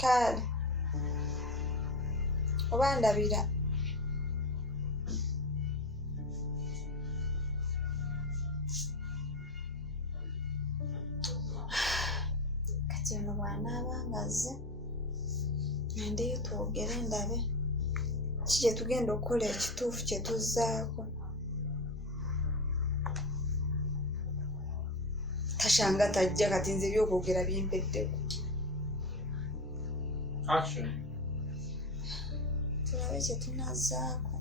Kale. Oba ndabira. Kati ono bw'anaaba azze ngendeyo twogere ndabe ki kye tugenda okukola ekituufu kye tuzzaako. Tashanga tajja kati nze ebyokwogera bimpeddeko. Action. Tulabe kye tunazzaako.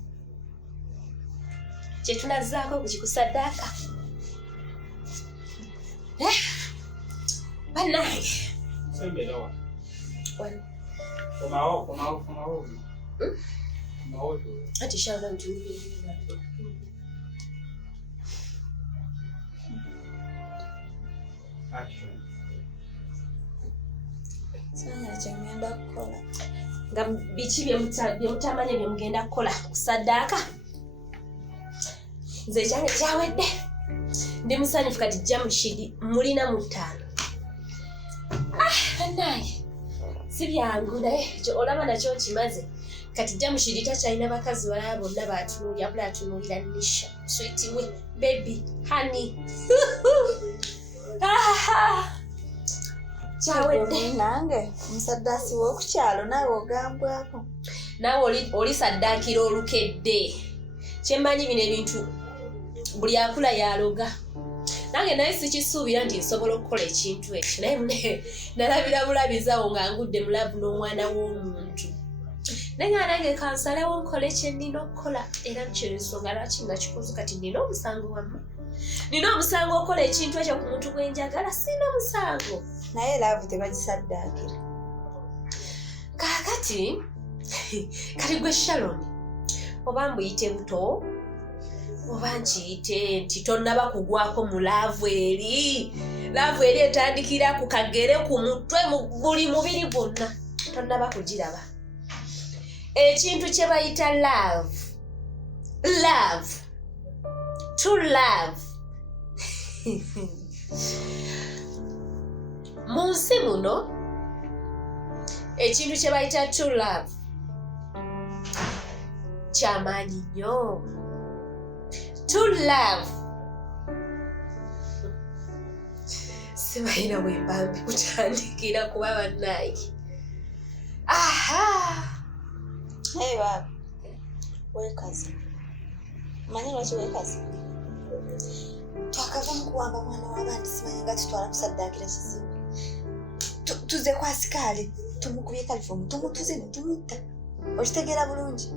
Kye tunazzaako kukikusaddaaka. Bannange. Sembera wa. Wano. Komawo. Ati shanga mtumiye. Action. Sanya kye ngenda kukola. Nga biki bye mutamanya bye mugenda kukola kusaddaaka. Nze kyange kyawedde. Ndi musanyufu kati Jamshid mulina mu 5. Bannange. Si byangu naye kyo olaba nakyo kimaze. Kati Jamshid takyalina bakazi balala bonna batunuulira bula atunuulira Nisha. Sweetie we, baby, honey. Kyawedde. Nange omusaddaasi w'okukyalo naawe ogambwako. Naawe oli saddaakira olukedde. Kyemmanyi bino ebintu buli akula yaloga. Nange naye sikisuubira nti nsobola okukola ekintu ekyo. Naye nalabira bulabizaawo nga ngudde mulavu n'omwana w'omuntu. Naye nange kansalawo nkole kye nnina okukola era kyensonga lwaki nga kikoze kati nnina omusango wamma. Nina omusango okola ekintu ekyo ku muntu gwe njagala, sina musango. Naye laavu tebagisaddaakira. Kaakati kati gwe Sharon oba mbuyite buto oba nkiyite nti tonnaba kugwako mu laavu eri. Laavu eri etandikira ku kagere ku mutwe mu buli mubiri gwonna. Tonnaba kugiraba. Ekintu kye bayita love. Love. To love. Mu nsi muno ekintu kye bayita to love kyamaanyi nnyo. To love. Sibalina bwe mbambi kutandikira kuba bannange. Aha. Hey baba. Wekazi. Manyi lwaki wekazi? Twakava mu kuwamba mwana w'abandi simanyi nga tutwala kusaddaakira kizibu. Tuze kwa sikaali tumukubye kalifomu tumutuze ne tumutta. Okitegeera bulungi.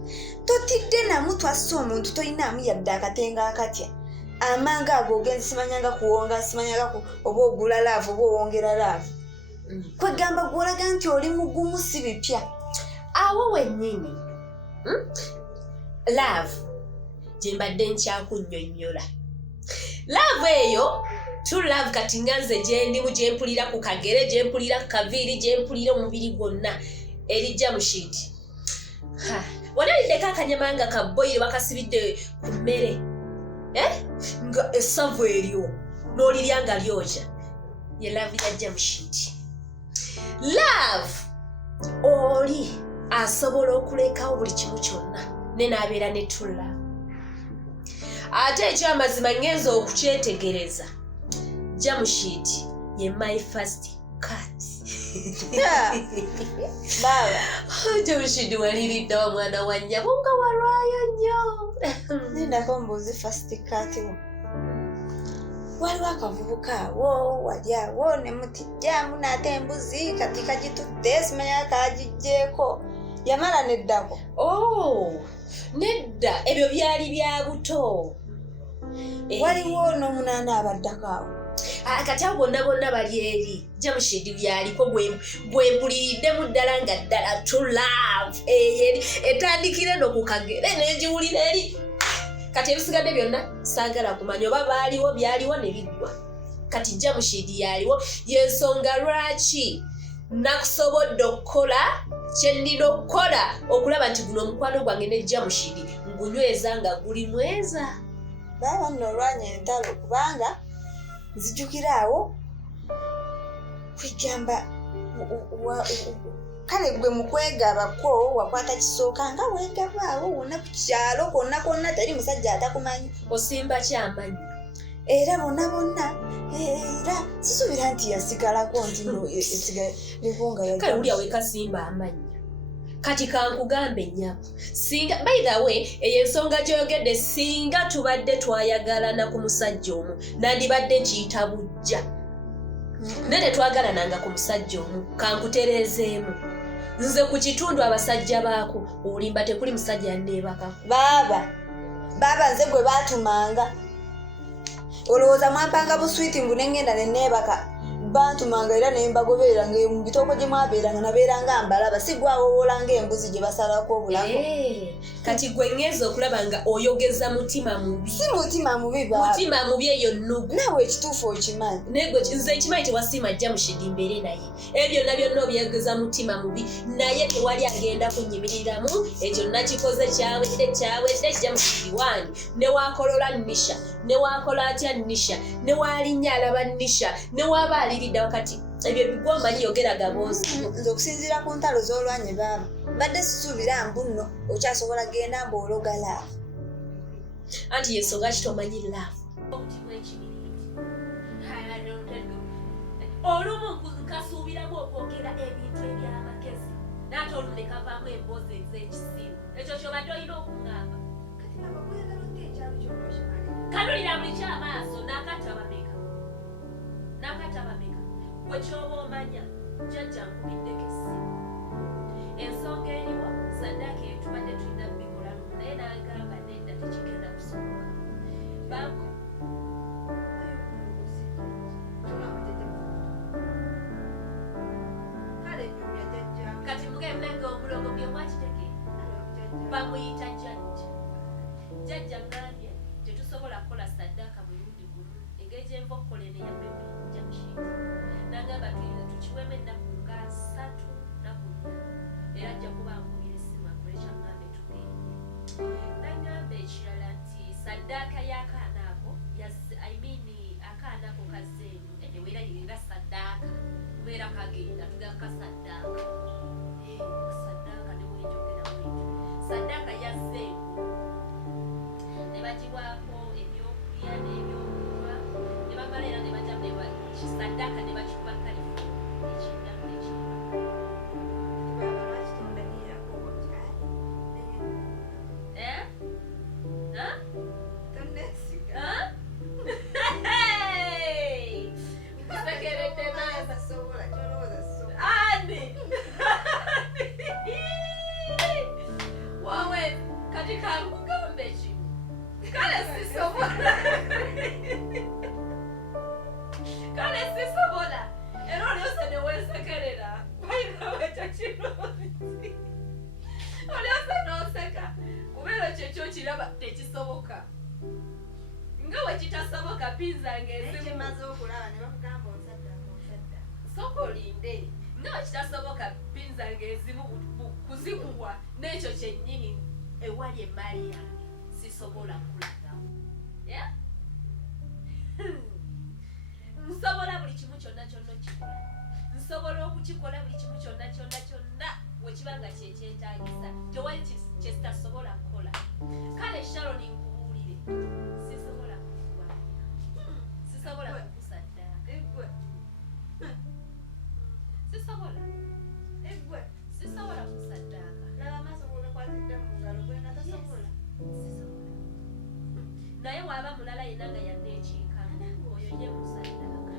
Totidde namu twassa omuntu tolinaamu yadde akatenga akatya. Amanga ago ogenzi simanyanga kuwonga simanyanga oba ogula laavu oba owongera laavu. Kwegamba gw'olaga nti oli mugumu si bipya. Awo wennyini love gye mbadde nkyakunnyonnyola. Love eyo to love kati nga nze gye ndimu gye mpulira ku kagere gye mpulira ku kaviiri gye mpulira omubiri gwonna eri Jamshid. Wanaliddeko akanyama nga kaboyire bakasibidde ku mmere nga essavu eryo n'olirya nga lyokya. Ye love ya Jamshid. Love oli asobola okulekawo buli kimu kyonna ne n'abeera ne to love. Ate ekyamazima ngenza okukyetegereza Jamshid ye my first cat. Baba. Jamshid waliridda wa mwana wa nnyabo nga walwayo nnyo. Nendako mbuuzi first cat wo. Waliwo akavubuka awo wali awo ne mutijjamu n'ate embuzi kati kagitudde simanya kaagijjeeko. Yamala neddako. Oh, nedda ebyo byali bya buto. Waliwo n'omunaana abaddako awo. Kati abo bonna bali eri. Jamshid byaliko gwe mpuliridde ddala nga ddala to love. Etandikire no ku kagere n'egiwulira eri. Kati ebisigadde byonna saagala kumanya oba baaliwo byaliwo ne biggwa. Kati Jamshid yaliwo y'ensonga lwaki nakusobodde okukola kye nnina okukola okulaba nti guno omukwano gwange ne Jamshid ngunyweza nga guli mweza. Baba nno olwanya entalo kubanga nzijukira awo kwigamba kale gwe mu kwegabako wakwata kisooka nga weegabaawo wonna ku kyalo konna konna teri musajja atakumanyi osimba kyamanyi era bonna era sisuubira nti yasigalako nti nekunga kale uli awekasimba amanyi kati kankugambe nnyabo singa by the way eyo ensonga gy'oyogedde singa tubadde twayagalana ku musajja omu nandibadde nkiyita bujja naye tetwagalananga ku musajja omu kankutereezeemu nze ku kitundu abasajja baako olimba tekuli musajja yanneebakako baaba nze gwe baatumanga olowooza mwampanga buswiti mbu nengenda nenneebaka bantumanga era nembagoberera nga mu bitooko gye mwabeeranga nabeeranga mbalaba sigwawowoolanga embuzi gye basalako obulago kati gwe ngeza okulaba nga oyogeza mutima mubi si mutima mubi mutima mubi eyo nnugu naawe ekituufu okimanyi negwe nze ekimanyi tewasiima jja mushidimbeere naye ebyo byonna obyegeza mutima mubi naye tewali agenda kunyimiriramu ekyo nakikoze kyawedde jja mushidi wange newakolola nisha newakola atya nisha newalinnya alaba nisha newaaba aliridda wakati ebyo bigwa omanyi yogera gaboozi nze okusinziira ku ntalo z'olwanye baaba mbadde sisuubira mbu nno okyasobola genda mbuologa laavu anti yensonga kitomanyi laavu olumu nkasuubiramu okwogera ebintu eby'amagezi naate olumu ne kavaamu emboozi ez'ekisiimu ekyo kyobadde olina okuŋŋamba kanulira buli kyamaaso n'akatabameka gwe kyoba omanya jjajja nkubiddeko essimu ensonga eriwa saddaaka eyo tubadde tulina bikola lumu naye n'agamba nedda tekigenda kusoboka bangu kati mugemulenge omulogo bye mwakiteke bamuyita jjajja ngambye tetusobola kukola saddaaka mulundi gumu engeri gyenva okukola eno eya bebinja mushiti nagamba tukiwemu ennaku nga 3 naku 4 era ajja kuba nkubira essimu akole kyaŋŋambe tugende nagamba ekirala nti saddaaka y'akaana ako akaana ako kazeenu eneweera yera saddaaka kubeera kagenda tugaka saddaaka nemwenjogera mwetu saddaaka yazzeenu ne bagibwako ebyokulya n'ebyokunywa ne bamala era ne bajja saddaaka ne bakikuba kalifu ekiddamu wawe kati kankugambe ki kale sisobola era olyose newensekerera wairaweekyo kirungi olyose noseka kubeera kyekyo kiraba tekisoboka nga wekitasoboka pinzanga soko olinde nga wekitasoboka pinzanga ezimu kuzikuwa n'ekyo kyennyini ewali emaali yange sisobola kulagamu nsobola buli kimu kyonna okikola nsobola okukikola buli kimu kyonna wekiba nga kyekyetaagisa tewali kyesitasobola kukola kale Sharon nkubuulire sisobola kukuwa sisobola kukusaddaaka sisobola kusaddaaka naye waaba mulala yenna nga yanneekinkana oyo ye musaddaaka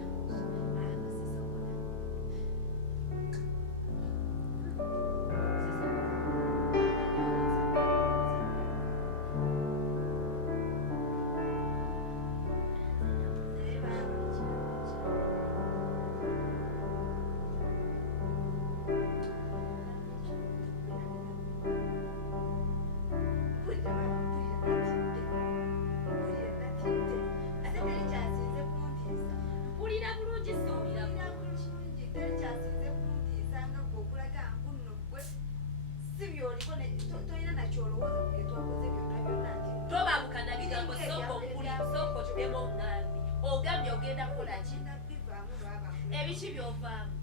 tobabukana bigambo soko tudemu oŋŋambi ogambye ogenda kukola ki ebiki byovaamu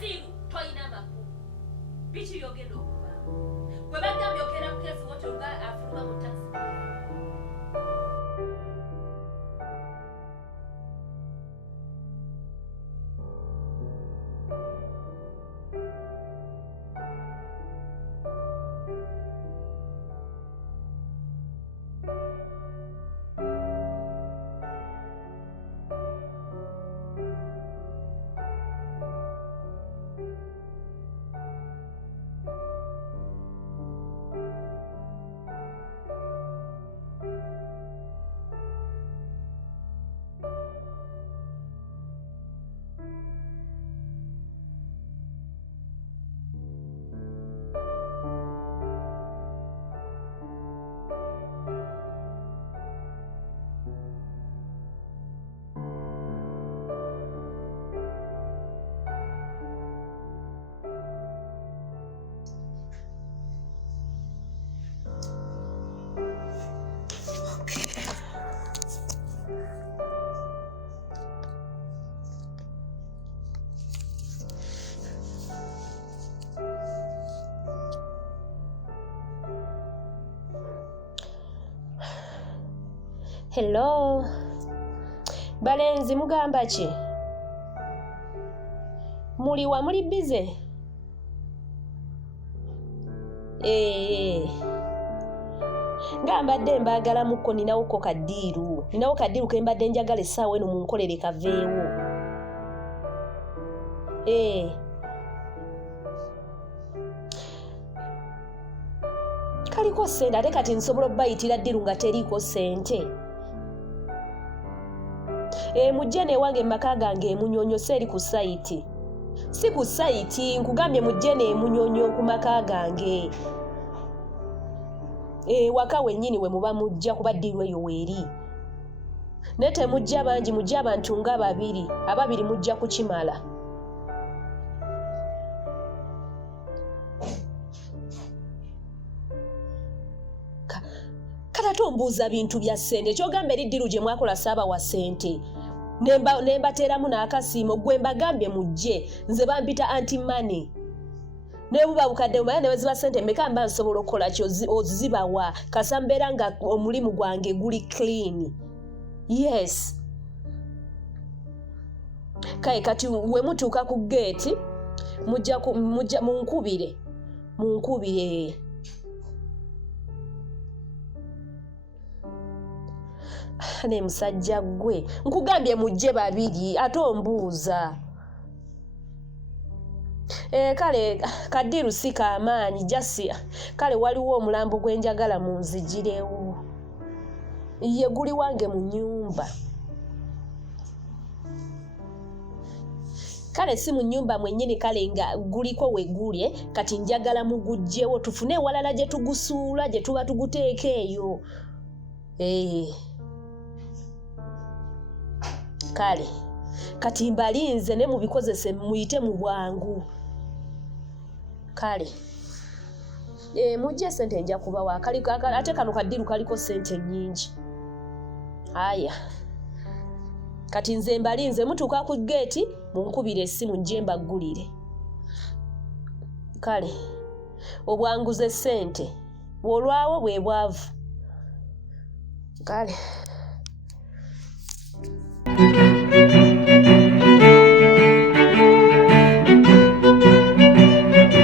simu toyina makulu biki byogenda okuvaamu gwe bagambye okeera mu keesi woto nga afuluma mu taxi. Hello. Balenzi mugamba ki? Muliwa muli bize? Ngambadde mbagala mukko ninawo kaddiiru. Ninawo kaddiiru ke mbadde njagala essaawa eno munkolere kaveewo. Kaliko ssente ate kati nsobola obbayitira ddiiru nga teriiko ssente. Mujje newange maka gange emunyonyo seri ku sayiti. Si ku sayiti nkugambye mujje nemunyonyo ku maka gange. Waka wennyini we muba mujja kuba ddiiru eyo weeri. Ne temujja bangi mujja abantu nga ababiri mujja kukimala. Kata tombuuza bintu bya ssente kyogamba eri ddiiru gye mwakola saaba wa ssente. Nembateeramu n'akasiimo gwe mbagambye mujje nze bampita anti-money. Ne buba bukadde mumanya ne weziba ssente mmeka mba nsobola okukola ki ozibawa kasa mbeera nga omulimu gwange guli clean. Yes. Kae kati we mutuuka ku gate mujja munkubire. Ne musajja gwe nkugambye mujje babiri ate ombuuza. Kale kaddiiru si kamaanyi jasi kale waliwo omulambo gwenjagala munzigirewo. Ye guli wange mu nnyumba. Kale si mu nnyumba mwennyini kale nga guliko we gulye kati njagala mugugjewo tufune ewalala gye tugusuula gye tuba tuguteeka eyo. Kale kati mbalinze ne mubikozese muyite mu bwangu. Kale mujje ssente nja kubawa ate kano kaddiiru kaliko ssente nnyingi. Aya kati nze mbalinze mutuuka ku geeti munkubire essimu nje mbaggulire. Kale obwanguze ssente olwawo bwe bwavu. Kale